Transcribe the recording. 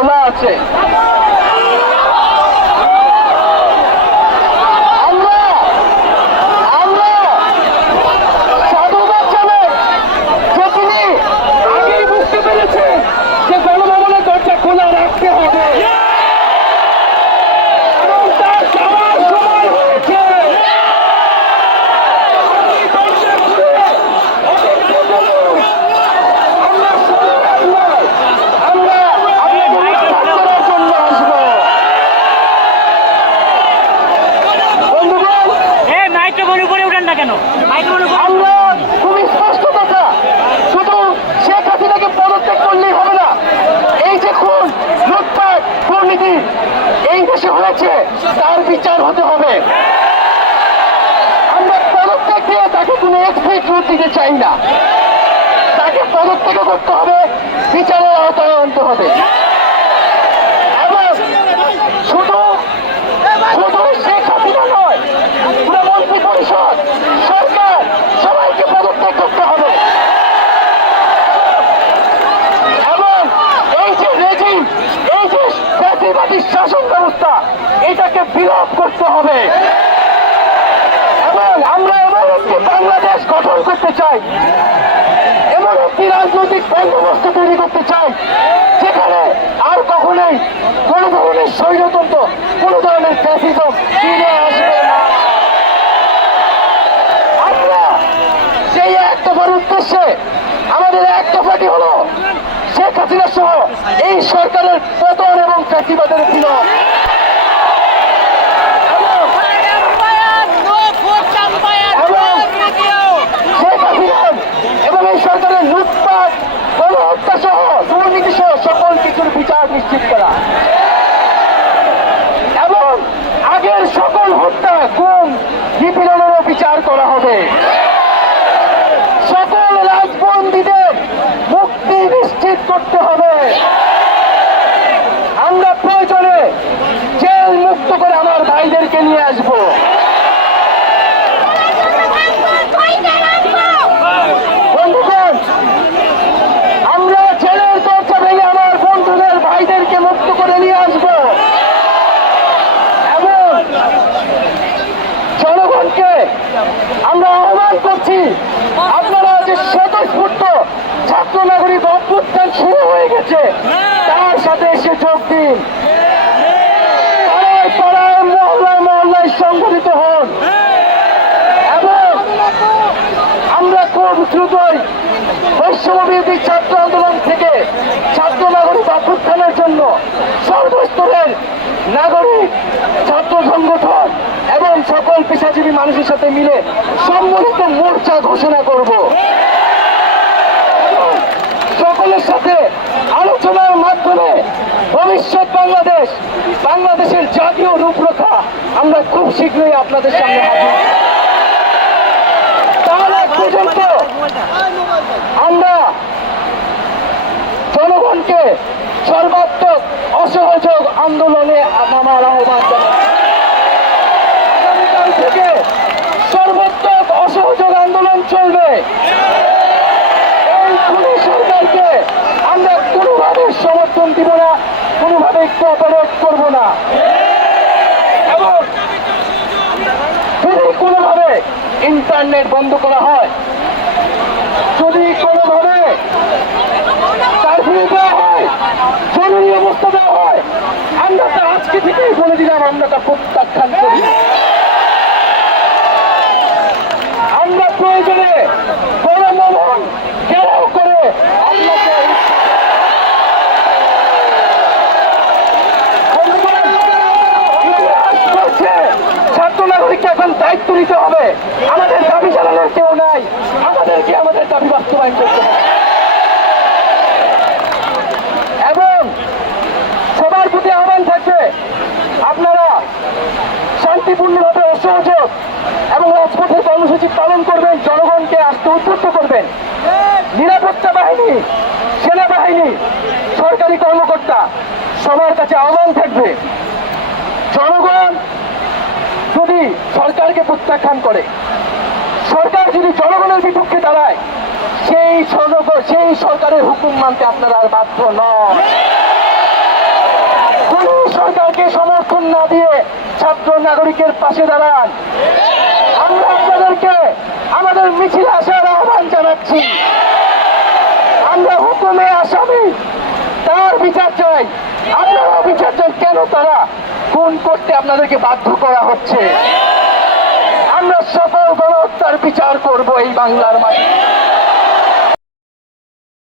খোলা আছে। তার বিচার হতে হবে। আমরা পদত্যাগ দিয়ে তাকে কোনো এক্সপেক্ট দিতে চাই না। তাকে পদত্যাগ করতে হবে, বিচারের আওতায় আনতে হবে। এবং শুধু শেখ হাসিনা নয়, পুরো মন্ত্রী পরিষদ, সরকার সবাইকে পদত্যাগ করতে হবে। এবং এই যে রেজিম, এই যে ফ্যাসিবাদী শাসন ব্যবস্থা, এটাকে বিলোপ করতে হবে। এবং আমরা এমন একটি বাংলাদেশ গঠন করতে চাই, এমন একটি রাজনৈতিক বন্দোবস্ত তৈরি করতে চাই যেখানে আর কখনোই কোন ধরনের স্বৈরতন্ত্র, কোন ধরনের ফ্যাসিজম ফিরে আসবে না। আমরা সেই এক দফার উদ্দেশ্যে আমাদের এক দফাটি হলো শেখ হাসিনা সহ এই সরকারের পতন এবং ফ্যাসিবাদের বিলোপ। এবং এই সরকারের লুটপাট, গণহত্যা সহ দুর্নীতি সহ সকল কিছুর বিচার নিশ্চিত করা এবং আগের সকল হত্যা, গুম, নিপীড়নেরও বিচার করা হবে। সকল রাজবন্দীদের মুক্তি নিশ্চিত করতে হবে। আমরা প্রয়োজনে জেল মুক্ত করে আমার ভাইদেরকে নিয়ে আসবো। বন্ধুগণ, আমরা জেলের দরজা ভেঙে আমার বন্ধুদের ভাইদেরকে মুক্ত করে নিয়ে আসবো এবং জনগণকে আমরা আহ্বান করছি, আপনারা যে স্বতঃস্ফূর্ত ছাত্র নাগরিক অভ্যুত্থান শুরু হয়ে গেছে, তার সাথে এসে যোগ দিন। পাড়ায় পাড়ায়, মহল্লায় মহল্লায় সংগঠিত হন এবং আমরা খুব দ্রুতই বৈষম্যবিরোধী ছাত্র আন্দোলন থেকে ছাত্র নাগরিক অভ্যুত্থানের জন্য সর্বস্তরের নাগরিক, ছাত্র সংগঠন এবং সকল পেশাজীবী মানুষের সাথে মিলে সম্মিলিত মোর্চা ঘোষণা করব। সকলের সাথে আলোচনার মাধ্যমে ভবিষ্যৎ বাংলাদেশের জাতীয় রূপরেখা আমরা খুব শীঘ্রই আপনাদের সামনে হাজির। তার আগ পর্যন্ত আমরা জনগণকে সর্বাত্মক অসহযোগ আন্দোলনে নামার আহ্বান জানাই। আগামীকাল থেকে সর্বাত্মক অসহযোগ আন্দোলন চলবে। এই খুনি সরকারকে আমরা কোনোভাবে সমর্থন দিব না, কোনোভাবে কোঅপারেট করব না এবং যদি কোনোভাবে ইন্টারনেট বন্ধ করা হয়, যদি কোনোভাবে কারফিউ দেওয়া হয়, জরুরি অবস্থা দেওয়া হয়, আমরা তা আজকে থেকেই বলে দিলাম আমরা তা প্রত্যাখ্যান করি। আমরা প্রয়োজনে গণভবন ঘেরাও করে আপনাকে ছাত্র নাগরিককে এখন দায়িত্ব নিতে হবে। আমাদের দাবি জানানোর কেউ নাই, আমাদেরকে আমাদের দাবি বাস্তবায়ন করতে হবে এবং সবার প্রতি আহ্বান থাকবে, আপনারা শান্তিপূর্ণভাবে অসহযোগ এবং রাজপথের কর্মসূচি পালন করবেন, জনগণকে আসতে উদ্বুদ্ধ করবেন। নিরাপত্তা বাহিনী, সেনাবাহিনী, সরকারি কর্মকর্তা সবার কাছে আহ্বান থাকবে, জনগণ যদি সরকারকে প্রত্যাখ্যান করে, সরকার যদি জনগণের বিপক্ষে দাঁড়ায়, সেই সরকারের হুকুম মানতে আপনারা আর বাধ্য নন। খুনি সরকারকে সমর্থন না দিয়ে ছাত্র নাগরিকের পাশে দাঁড়ান। আমরা আপনাদেরকে আমাদের মিছিলে আসার আহ্বান জানাচ্ছি। আমরা হুকুমে আসামি, তার বিচার চাই। আপনারাও বিচার চাই, কেন তারা খুন করতে আপনাদেরকে বাধ্য করা হচ্ছে। আমরা সকল গণহত্যার বিচার করব এই বাংলার মাটিতে।